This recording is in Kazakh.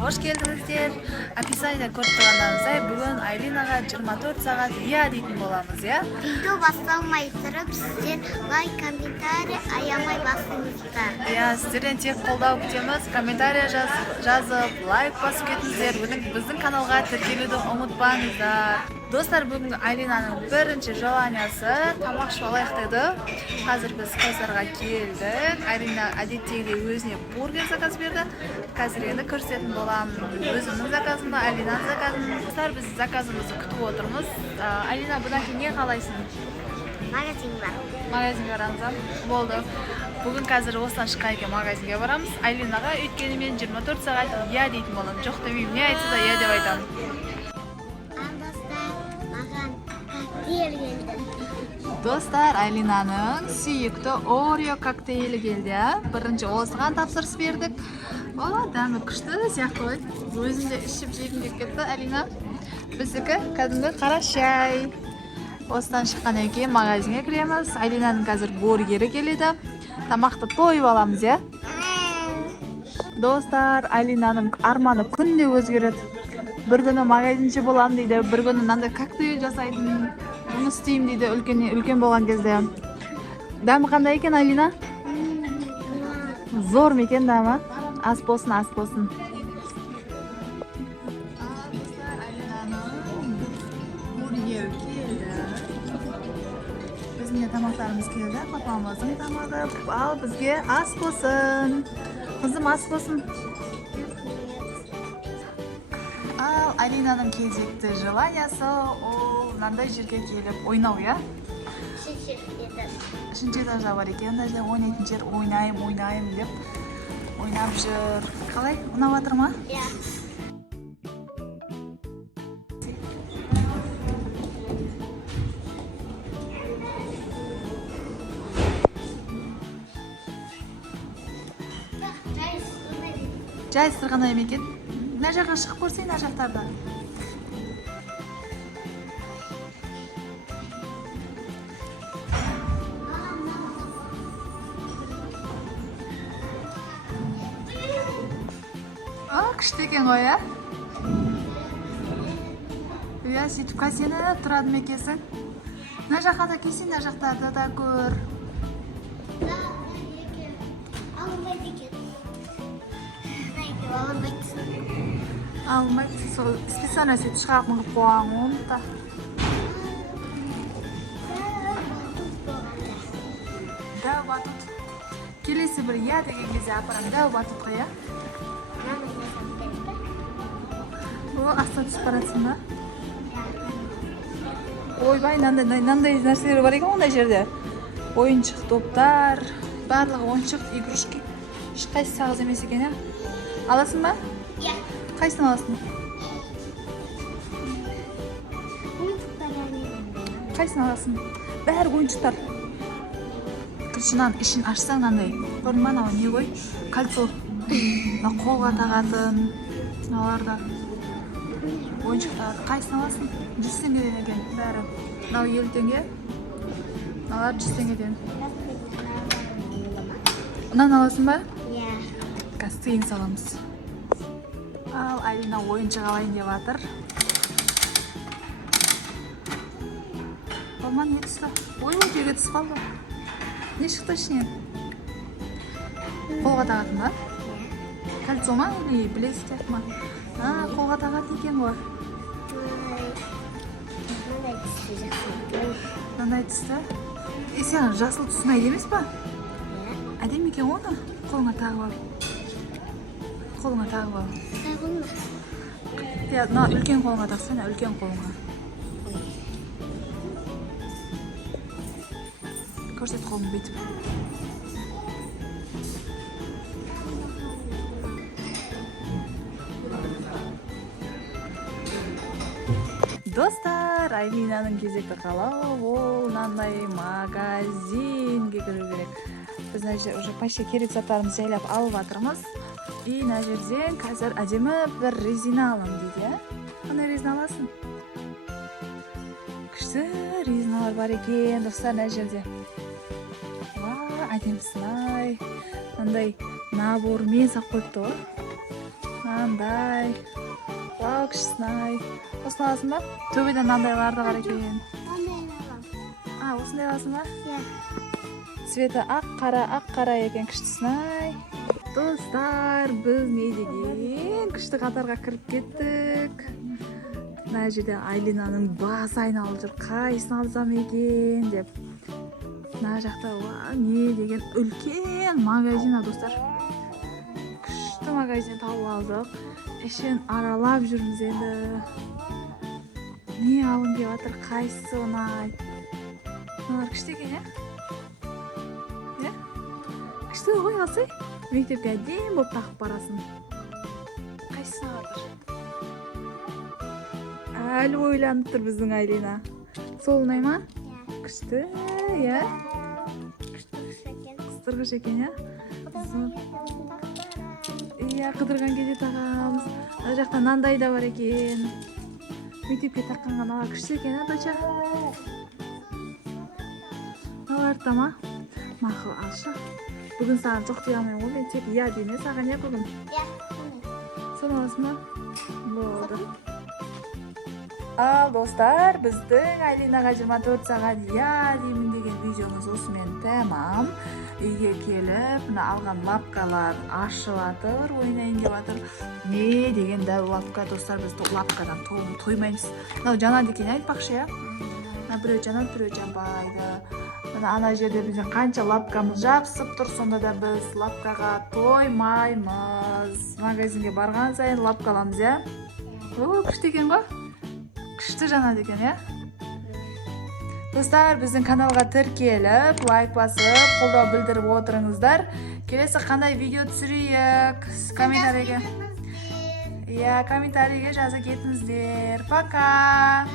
Hoş geldinizler. Описание көріп тұрғандарыңыздай, бүгін Айлинаға 24 сағат иә дейтін боламыз, иә? Видео басталмай тұрып, сіздер лайк, комментарий аямай басыңыздар. Иә, сіздерден тек қолдау күтеміз. Комментария жазып, лайк басып кетіңіздер. Біздің каналға тіркелуді ұмытпаңыздар. Достар, бүгін Айлинаның бірінші желаниясы тамақ ішіп алайық деді. Қазір біз Қайсарға келдік. Айлина әдеттегідей өзіне бургер заказ берді. Қазір енді көрсететін боламын өзімнің заказымды, Айлинаның заказын. Достар, біз заказымызды күтіп отырмыз. Айлина, бұдан кейін не қалайсың? Магазинге барамыз. Болды. Бүгін қазір осыдан шыққан екен магазинге барамыз. Айлинаға өйткені мен 24 сағат иә дейтін боламын. Жоқ демеймін, не айтса да иә деп айтамын. Достар, Айлинаның сүйікті Орео коктейлі келді. Бірінші осыған тапсырыс бердік. О, дәмі күшті сияқты ғой. Өзім де ішіп жегім келіп кетті, Айлина. Біздікі кәдімгі қара шай. Осыдан шыққаннан кейін магазинге кіреміз. Айлинаның қазір бургері келеді. Тамақты тойып аламыз, иә? Достар, Айлинаның арманы күнде өзгереді. Bir күні магазинші болам дейді, bir күні мынандай коктейль жасайтын, bunu істеймін дейді, үлкен болған кезде. Дәмі қандай екен, Айлина? Зор ма екен дәмі? Ас болсын, ас болсын. Біздің тамақтарымыз келді, папамыздың тамағы. Ал бізге ас болсын. Қызым, ас болсын. Ал Айлинаның кезекті желаниясы ол мынандай жерге келіп ойнау, иә? Үшінші этажда бар екен, даже ойнайтын жер, ойнайым деп ойнап жүр. Қалай? Ұнап жатыр ма? Иә. Жай сырғанай ма екен? Мына жаққа шығып көрсең, мына жақтарда. Күшті екен ғой, ә? Иә, сөйтіп кәсені тұрады ма екенсің? Мына жаққа да келсең, мына жақтарда да көр. Алмайды, сол специально сөйтіп шығарып мұғып қоған оны да. Дәу батут. Келесі бір иә деген кезде апарам. Дәу батутқа, иә? О, астан түсіп баратсың ба? Ойбай, нандай нәрселер бар екен ондай жерде. Ойыншық топтар, барлығы ойыншық, игрушки. Ешқайсы сағыз емес екен, иә? Аласың ба? Иә. Қайсыны аласың? Қайсыны аласың? Бәрі ойыншықтар. Кіршінан ішін ашсаң нандай. Көрдің ба, не ғой? Кольцо. Қолға тағатын. Аларда. Ойыншықтар. Қайсыны аласың? 100 теңгеден екен. Бәрі. 50 теңге. Алар 100 теңгеден. Ұнан аласың ба? Иә. Қазір тиын саламыз. Ал Айлина ойыншық алайын деп жатыр. Болман не түсті? Ой, жерге түсіп қалды. Не шықты ішінен? Қолға тағатын ба? Кольцо ма? Білесіздер ма? Қолға тағатын екен ғой. Мынандай түсті. Сен жасыл түсін әдемі емес па? Әдемі екен оны? Қолыңа тағып ал. Қолыңа тағып ал. Ja, үлкен қолыңа тақсана, үлкен қолыңа. Көрсет қолыңды бүйтіп. Достар, Айлинаның кезекті қалауы ол мынандай магазинге кіру керек. Біз уже почти керек заттарымызды жайлап алып жатырмыз. И мына жерден қазір әдемі бір резина алам дейді. Қандай резина аласың? Күшті резиналар бар екен, достар, мына жерде. Әдемісін, ай. Мынандай набормен сап қойыпты ғой. Андай. Вау, күштісін-ай. Осыны аласың ба? Төбеден андайларды бар екен. Осындай аласың ба? Цветі ақ-қара екен, күштісін-ай. Достар, біз не деген күшті қатарға кіріп кеттік. Мына жерде Айлинаның басы айналып жүр, қайсысын алсам екен деп. Мына жақта не деген үлкен магазин, достар. Күшті магазин тауып алдық. Ішін аралап жүрміз енді. Не алым деп жатыр, қайсысы ұнайды. Мыналар күшті екен, күшті ғой алсай. Мектепке әдемі болып тақып барасың. Қайсысын алатыр? Әлі ойланып тұр біздің Айлина. Сол ұнай ма? Күшті, Қыстырғыш екен, қыдырған кезде тағамыз. Ана жақта нандай да бар екен. Мектепке таққанған аға күшті екен, доча? Алар тама? Мақыл алшы. Бүгін саған жоқ дей алмайым ғой, мен тек дейме саған бүгін. Соны аласың ба? Болды. Ал достар, біздің Айлинаға 24 сағат деймін деген видеомыз осымен тәмам. Үйге келіп, алған лапкалар ашып атыр, ойнайын деп атыр. Не деген дәу лапка, достар, біз лапкадан тоймаймыз. Жана декен айтпақшы, біреу жанат, біреу жанбайды. Ана жерде біздің қанша лапкамыз жабысып тұр, сонда да біз лапкаға тоймаймыз. Магазинге барған сайын лапка аламыз, күшті екен ғой? Күшті жана декен, Достар, біздің каналға тіркеліп, лайк басып, қолдау білдіріп отырыңыздар. Келесі қандай видео түсірейік? Комментарийге жаза кетіңіздер. Пока!